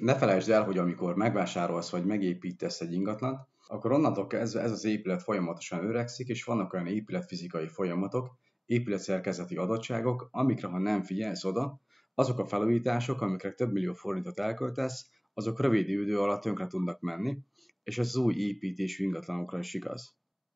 Ne felejtsd el, hogy amikor megvásárolsz vagy megépítesz egy ingatlant, akkor onnantól kezdve ez az épület folyamatosan öregszik, és vannak olyan épületfizikai folyamatok, épületszerkezeti adottságok, amikre ha nem figyelsz oda, azok a felújítások, amikre több millió forintot elköltesz, azok rövid idő alatt tönkre tudnak menni, és ez az új építésű ingatlanokra is igaz.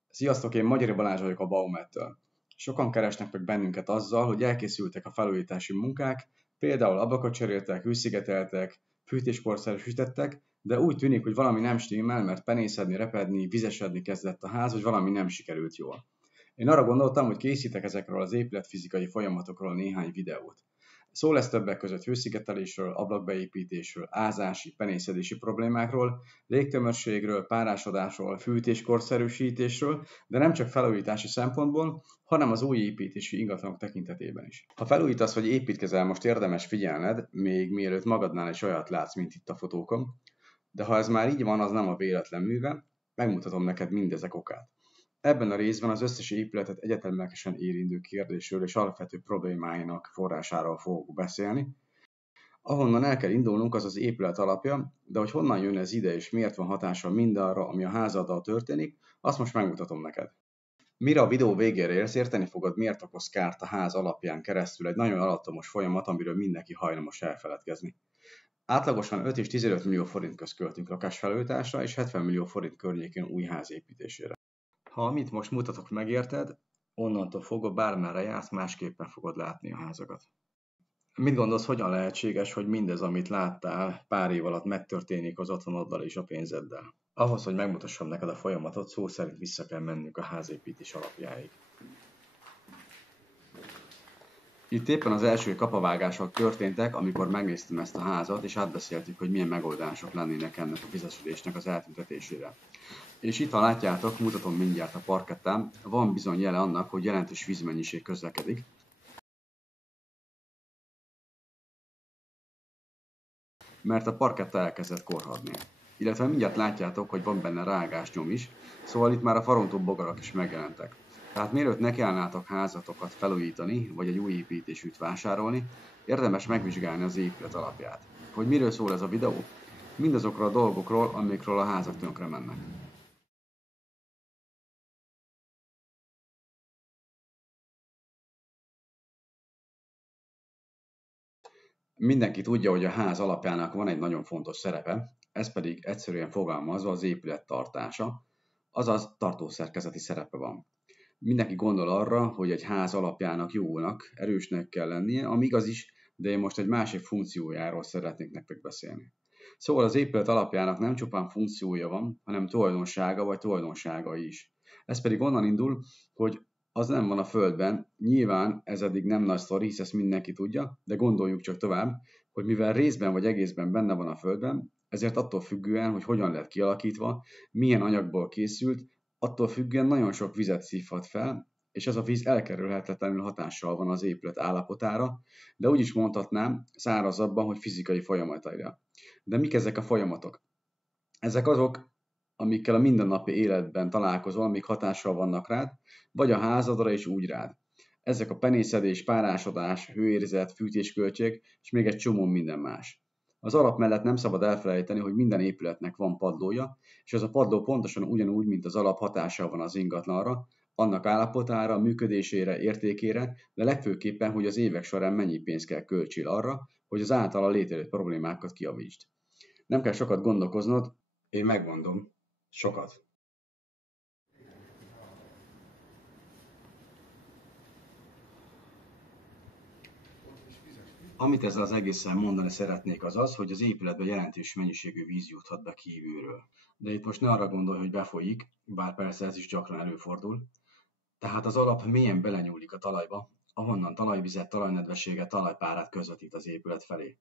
Sziasztok, én Magyari Balázs vagyok a Baumettől. Sokan keresnek meg bennünket azzal, hogy elkészültek a felújítási munkák, például ablakot cseréltek, hőszigeteltek, fűtéskorszerűsítettek, de úgy tűnik, hogy valami nem stimmel, mert penészedni, repedni, vizesedni kezdett a ház, vagy valami nem sikerült jól. Én arra gondoltam, hogy készítek ezekről az épületfizikai folyamatokról néhány videót. Szó lesz többek között hőszigetelésről, ablakbeépítésről, ázási, penészedési problémákról, légtömörségről, párásodásról, fűtéskorszerűsítésről, de nem csak felújítási szempontból, hanem az új építési ingatlanok tekintetében is. Ha felújítasz vagy építkezel, most érdemes figyelned, még mielőtt magadnál is olyat látsz, mint itt a fotókon, de ha ez már így van, az nem a véletlen műve, megmutatom neked mindezek okát. Ebben a részben az összes épületet egyetemlegesen érintő kérdésről és alapvető problémáinak forrásáról fogok beszélni. Ahonnan el kell indulnunk, az az épület alapja, de hogy honnan jön ez ide és miért van hatással mindarra, ami a házaddal történik, azt most megmutatom neked. Mire a videó végére érsz, érteni fogod, miért okoz kárt a ház alapján keresztül egy nagyon alattomos folyamat, amiről mindenki hajlamos elfeledkezni. Átlagosan 5 és 15 millió forint közt költünk lakásfelújításra és 70 millió forint környékén új ház építésére. Ha amit most mutatok megérted, onnantól fogva bármerre jársz, másképpen fogod látni a házakat. Mit gondolsz, hogyan lehetséges, hogy mindez, amit láttál, pár év alatt megtörténik az otthonoddal és a pénzeddel? Ahhoz, hogy megmutassam neked a folyamatot, szó szerint vissza kell mennünk a házépítés alapjáig. Itt éppen az első kapavágások történtek, amikor megnéztem ezt a házat, és átbeszéltük, hogy milyen megoldások lennének ennek a vizesülésnek az eltüntetésére. És itt, ha látjátok, mutatom mindjárt a parkettán, van bizony jele annak, hogy jelentős vízmennyiség közlekedik. Mert a parketta elkezdett korhadni. Illetve mindjárt látjátok, hogy van benne rágásnyom is, szóval itt már a farontó bogarak is megjelentek. Tehát mielőtt nekiállnátok házatokat felújítani, vagy egy új építésűt vásárolni, érdemes megvizsgálni az épület alapját. Hogy miről szól ez a videó? Mindazokról a dolgokról, amikről a házak tönkre mennek. Mindenki tudja, hogy a ház alapjának van egy nagyon fontos szerepe, ez pedig egyszerűen fogalmazva az épület tartása, azaz tartószerkezeti szerepe van. Mindenki gondol arra, hogy egy ház alapjának jónak, erősnek kell lennie, ami igaz is, de én most egy másik funkciójáról szeretnék nektek beszélni. Szóval az épület alapjának nem csupán funkciója van, hanem tulajdonsága vagy tulajdonságai is. Ez pedig onnan indul, hogy az nem van a földben, nyilván ez eddig nem nagy sztori, hisz ezt mindenki tudja, de gondoljuk csak tovább, hogy mivel részben vagy egészben benne van a földben, ezért attól függően, hogy hogyan lett kialakítva, milyen anyagból készült, attól függően nagyon sok vizet szívhat fel, és ez a víz elkerülhetetlenül hatással van az épület állapotára, de úgy is mondhatnám szárazabban, hogy fizikai folyamataira. De mik ezek a folyamatok? Ezek azok, amikkel a mindennapi életben találkozol, amik hatással vannak rád, vagy a házadra és úgy rád. Ezek a penészedés, párásodás, hőérzet, fűtésköltség, és még egy csomó minden más. Az alap mellett nem szabad elfelejteni, hogy minden épületnek van padlója, és ez a padló pontosan ugyanúgy, mint az alap hatással van az ingatlanra, annak állapotára, működésére, értékére, de legfőképpen, hogy az évek során mennyi pénzt kell költsél arra, hogy az általa létrejött problémákat kijavítsd. Nem kell sokat gondolkoznod, én megmondom, sokat. Amit ezzel az egészen mondani szeretnék az az, hogy az épületbe jelentős mennyiségű víz juthat be kívülről. De itt most ne arra gondolj, hogy befolyik, bár persze ez is gyakran előfordul. Tehát az alap mélyen belenyúlik a talajba, ahonnan talajvizet, talajnedveséget, talajpárát közvetít az épület felé.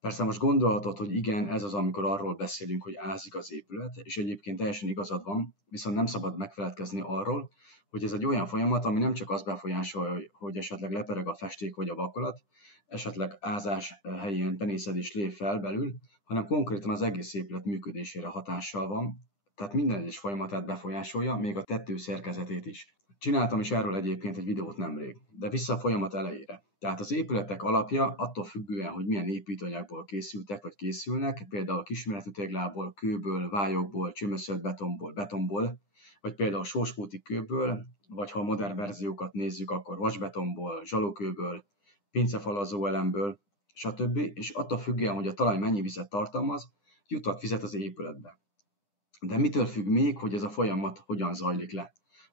Persze most gondolhatod, hogy igen, ez az, amikor arról beszélünk, hogy ázik az épület, és egyébként teljesen igazad van, viszont nem szabad megfeledkezni arról, hogy ez egy olyan folyamat, ami nem csak azt befolyásolja, hogy esetleg lepereg a festék vagy a vakolat, esetleg ázás helyén penészedés lép fel belül, hanem konkrétan az egész épület működésére hatással van, tehát minden egyes folyamatát befolyásolja, még a tető szerkezetét is. Csináltam is erről egyébként egy videót nemrég, de vissza a folyamat elejére. Tehát az épületek alapja attól függően, hogy milyen építőanyagból készültek vagy készülnek, például kisméretű téglából, kőből, vályokból, csömöszölt betonból, vagy például sóskúti kőből, vagy ha a modern verziókat nézzük, akkor vasbetonból, zsalókőből, pincefalazó elemből, stb. És attól függően, hogy a talaj mennyi vizet tartalmaz, jutott vizet az épületbe. De mitől függ még, hogy ez a folyamat hogyan zajlik le?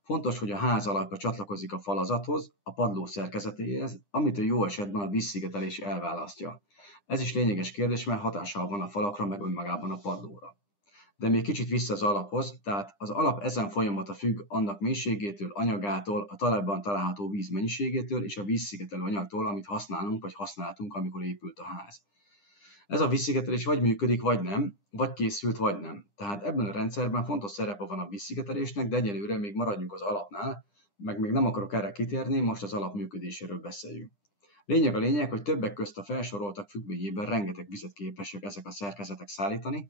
Fontos, hogy a ház alapja csatlakozik a falazathoz, a padló szerkezetéhez, amitől jó esetben a vízszigetelés elválasztja. Ez is lényeges kérdés, mert hatással van a falakra, meg önmagában a padlóra. De még kicsit vissza az alaphoz, tehát az alap ezen folyamata függ annak mélységétől, anyagától, a talajban található víz mennyiségétől és a vízszigetelő anyagtól, amit használunk vagy használtunk, amikor épült a ház. Ez a vízszigetelés vagy működik, vagy nem, vagy készült, vagy nem. Tehát ebben a rendszerben fontos szerepe van a vízszigetelésnek, de egyelőre még maradjunk az alapnál, meg még nem akarok erre kitérni, most az alap működéséről beszéljünk. Lényeg a lényeg, hogy többek közt a felsoroltak függvényében rengeteg vizet képesek ezek a szerkezetek szállítani.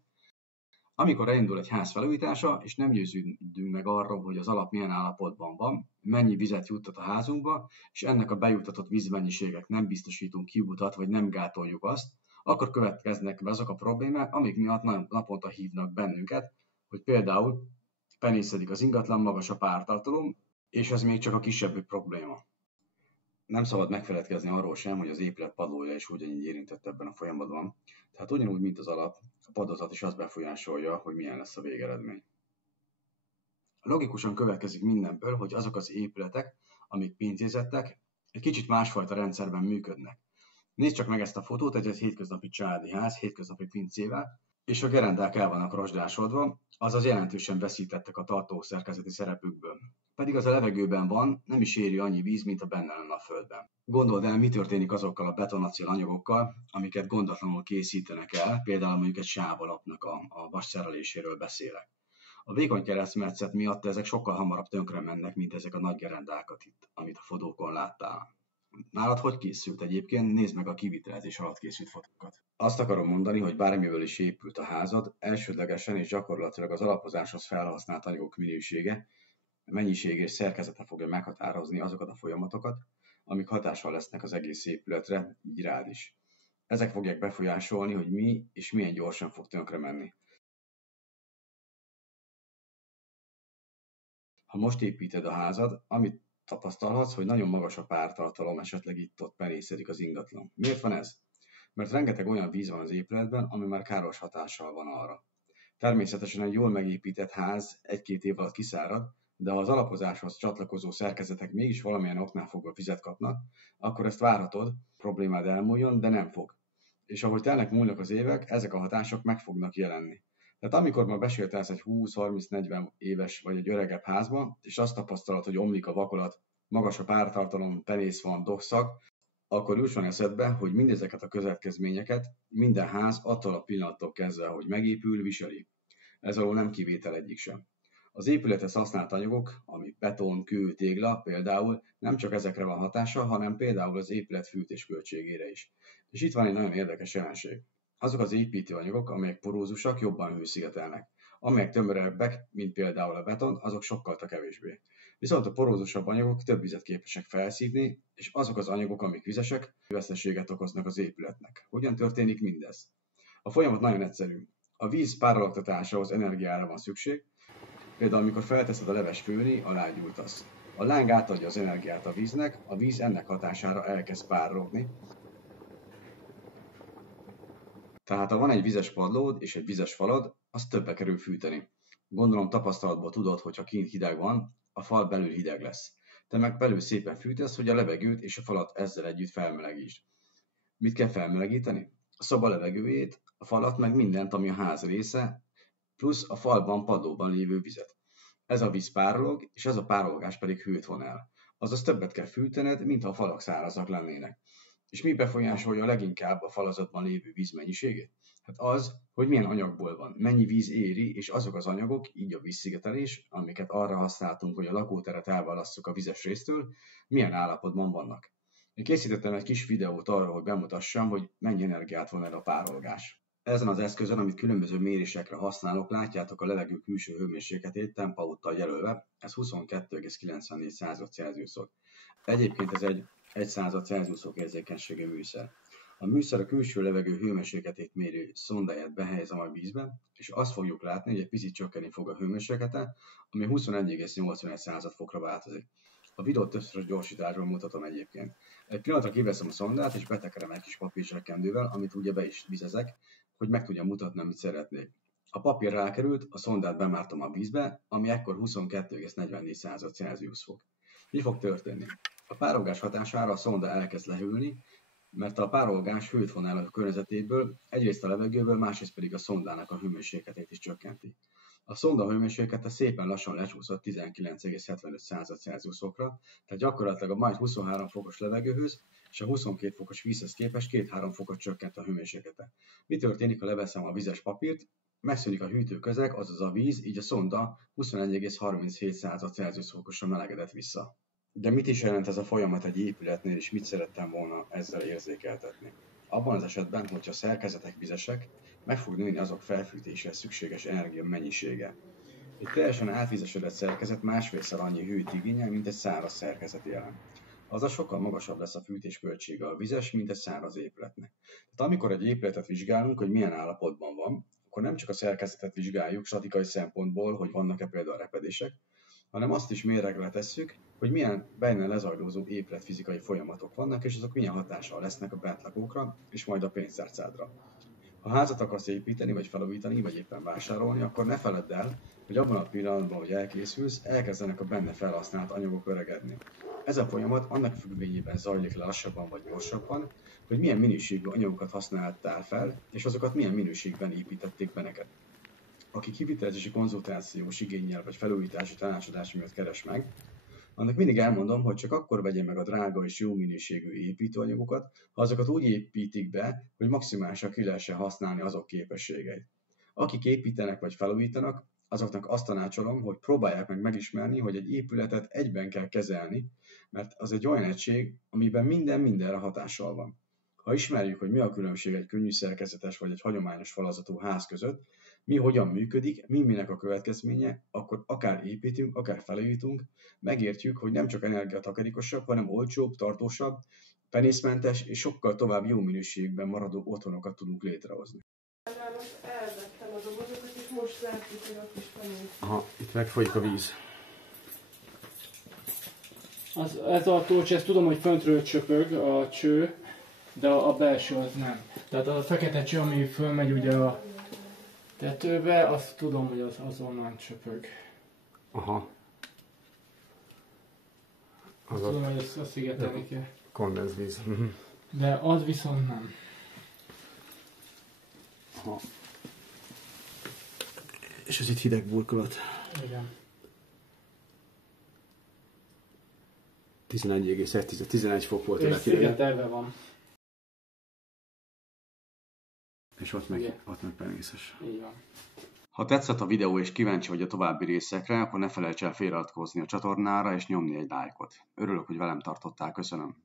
Amikor elindul egy ház felújítása, és nem győződünk meg arról, hogy az alap milyen állapotban van, mennyi vizet juttat a házunkba, és ennek a bejuttatott vízmennyiségek nem biztosítunk kiutat, vagy nem gátoljuk azt, akkor következnek be azok a problémák, amik miatt naponta hívnak bennünket, hogy például penészedik az ingatlan, magas a pártartalom, és ez még csak a kisebb probléma. Nem szabad megfeledkezni arról sem, hogy az épület padlója is ugyanígy érintett ebben a folyamatban, tehát ugyanúgy, mint az alap, a padozat is azt befolyásolja, hogy milyen lesz a végeredmény. Logikusan következik mindenből, hogy azok az épületek, amik pincézettek, egy kicsit másfajta rendszerben működnek. Nézd csak meg ezt a fotót, egy hétköznapi családi ház, hétköznapi pincével, és a gerendák el vannak rozsdásodva, azaz jelentősen veszítettek a tartószerkezeti szerepükből. Pedig az a levegőben van, nem is éri annyi víz, mint a benne lenne a földben. Gondold el, mi történik azokkal a betonacél anyagokkal, amiket gondatlanul készítenek el, például mondjuk egy sávalapnak a vasszereléséről beszélek. A vékony keresztmetszet miatt ezek sokkal hamarabb tönkre mennek, mint ezek a nagy gerendákat itt, amit a fotókon láttál. Nálad hogy készült egyébként? Nézd meg a kivitelezés alatt készült fotókat. Azt akarom mondani, hogy bármiből is épült a házad, elsődlegesen és gyakorlatilag az alapozáshoz felhasznált anyagok minősége, mennyisége és szerkezete fogja meghatározni azokat a folyamatokat, amik hatással lesznek az egész épületre, így rád is. Ezek fogják befolyásolni, hogy mi és milyen gyorsan fog tönkre menni. Ha most építed a házad, amit tapasztalhatsz, hogy nagyon magas a pártartalom, esetleg itt-ott penészedik az ingatlan. Miért van ez? Mert rengeteg olyan víz van az épületben, ami már káros hatással van arra. Természetesen egy jól megépített ház 1-2 év alatt kiszárad, de ha az alapozáshoz csatlakozó szerkezetek mégis valamilyen oknál fogva vizet kapnak, akkor ezt várhatod, problémád elmúljon, de nem fog. És ahogy telnek múlnak az évek, ezek a hatások meg fognak jelenni. Tehát amikor ma besétálsz egy 20-30-40 éves vagy egy öregebb házba, és azt tapasztalod, hogy omlik a vakolat, magas a pártartalom, penész van, dokszag, akkor jusson eszedbe, hogy mindezeket a következményeket minden ház attól a pillanattól kezdve, hogy megépül, viseli. Ez alól nem kivétel egyik sem. Az épülethez használt anyagok, ami beton, kő, tégla például, nem csak ezekre van hatása, hanem például az épület fűtés költségére is. És itt van egy nagyon érdekes jelenség. Azok az építőanyagok, amelyek porózusak, jobban hőszigetelnek. Amelyek tömörebbek, mint például a beton, azok sokkal kevésbé. Viszont a porózusabb anyagok több vizet képesek felszívni, és azok az anyagok, amik vizesek, veszteséget okoznak az épületnek. Hogyan történik mindez? A folyamat nagyon egyszerű. A víz párologtatásához energiára van szükség, például amikor felteszed a leves főni, alá gyújtasz. A láng átadja az energiát a víznek, a víz ennek hatására elkezd párologni. Tehát ha van egy vizes padlód és egy vizes falad, az többe kerül fűteni. Gondolom tapasztalatból tudod, hogy ha kint hideg van, a fal belül hideg lesz. Te meg belül szépen fűtesz, hogy a levegőt és a falat ezzel együtt felmelegítsd. Mit kell felmelegíteni? A szoba levegőjét, a falat, meg mindent, ami a ház része, plusz a falban, padlóban lévő vizet. Ez a víz párolog, és ez a párologás pedig hőt von el. Azaz többet kell fűtened, mintha a falak szárazak lennének. És mi befolyásolja leginkább a falazatban lévő víz mennyiségét? Hát az, hogy milyen anyagból van, mennyi víz éri, és azok az anyagok, így a vízszigetelés, amiket arra használtunk, hogy a lakóteret elválasszuk a vizes résztől, milyen állapotban vannak. Én készítettem egy kis videót arról, hogy bemutassam, hogy mennyi energiát von el a párolgás. Ezen az eszközön, amit különböző mérésekre használok, látjátok a levegő külső hőmérsékletét Tempauta jelölve, ez 22,94 Celsiusok. Egyébként ez egy 1 Celsiusok érzékenységű műszer. A műszer a külső levegő hőmérsékletét mérő szondáját behelyezem a vízbe, és azt fogjuk látni, hogy egy picit csökkenni fog a hőmérséklete, ami 21,81 fokra változik. A videót többszörös gyorsításban mutatom egyébként. Egy pillanatra kiveszem a szondát, és betekerem egy kis papírzsebkendővel, amit ugye be is vizezek, hogy meg tudjam mutatni, amit szeretnék. A papír rákerült, a szondát bemártom a vízbe, ami ekkor 22,44 Celsius fok. Mi fog történni? A párolgás hatására a szonda elkezd lehűlni, mert a párolgás hőt von el a környezetéből, egyrészt a levegőből, másrészt pedig a szondának a hőmérsékletét is csökkenti. A szonda hőmérséklete szépen lassan lecsúszott 19,75 Celsius fokra, tehát gyakorlatilag a majd 23 fokos levegőhöz és a 22 fokos vízhez képest 2-3 fokot csökkent a hőmérséklete. Mi történik, ha leveszem a vizes papírt? Megszűnik a hűtőközeg, azaz a víz, így a szonda 21,37 Celsius fokosra melegedett vissza. De mit is jelent ez a folyamat egy épületnél, és mit szerettem volna ezzel érzékeltetni? Abban az esetben, hogyha a szerkezetek vizesek, meg fog nőni azok felfűtéshez szükséges energia mennyisége. Egy teljesen átvizesedett szerkezet másfélszer annyi hőt igényel, mint egy száraz szerkezeti elem. Azaz sokkal magasabb lesz a fűtésköltsége a vizes, mint egy száraz épületnek. Tehát amikor egy épületet vizsgálunk, hogy milyen állapotban van, akkor nem csak a szerkezetet vizsgáljuk statikai szempontból, hogy vannak-e például repedések, hanem azt is mérlegre tesszük, hogy milyen benne lezajlózó épületfizikai folyamatok vannak, és azok milyen hatással lesznek a bentlakókra, és majd a pénztárcádra. Ha házat akarsz építeni, vagy felújítani, vagy éppen vásárolni, akkor ne feledd el, hogy abban a pillanatban, hogy elkészülsz, elkezdenek a benne felhasznált anyagok öregedni. Ez a folyamat annak függvényében zajlik le lassabban vagy gyorsabban, hogy milyen minőségű anyagokat használtál fel, és azokat milyen minőségben építették be neked. Aki kivitelezési konzultációs igénnyel vagy felújítási tanácsadás miatt keres meg, annak mindig elmondom, hogy csak akkor vegye meg a drága és jó minőségű építőanyagokat, ha azokat úgy építik be, hogy maximálisan ki lehessen használni azok képességeit. Akik építenek vagy felújítanak, azoknak azt tanácsolom, hogy próbálják meg megismerni, hogy egy épületet egyben kell kezelni, mert az egy olyan egység, amiben minden mindenre hatással van. Ha ismerjük, hogy mi a különbség egy könnyű szerkezetes vagy egy hagyományos falazatú ház között, mi hogyan működik, minek a következménye, akkor akár építünk, akár felújítunk, megértjük, hogy nem csak energiatakarékosabb, hanem olcsóbb, tartósabb, penészmentes és sokkal tovább jó minőségben maradó otthonokat tudunk létrehozni. Elvettem a dobozokat, és most látjuk, hogy a kis penész. Aha, itt megfolyik a víz. Ez a tócs, ezt tudom, hogy föntről csöpög a cső, de a belső az nem. Tehát a fekete cső, ami fölmegy ugye a tetőbe, azt tudom, hogy az azonnal csöpög. Aha. Azt tudom, hogy ezt szigetelni kell. Kondenzvíz. De az viszont nem. Aha. És ez itt hideg burkolat. Igen. 11,1, 11 fok volt. És szigetelve van. És ott meg penészes. Így van. Ha tetszett a videó és kíváncsi vagy a további részekre, akkor ne felejts el feliratkozni a csatornára és nyomni egy lájkot. Örülök, hogy velem tartottál, köszönöm.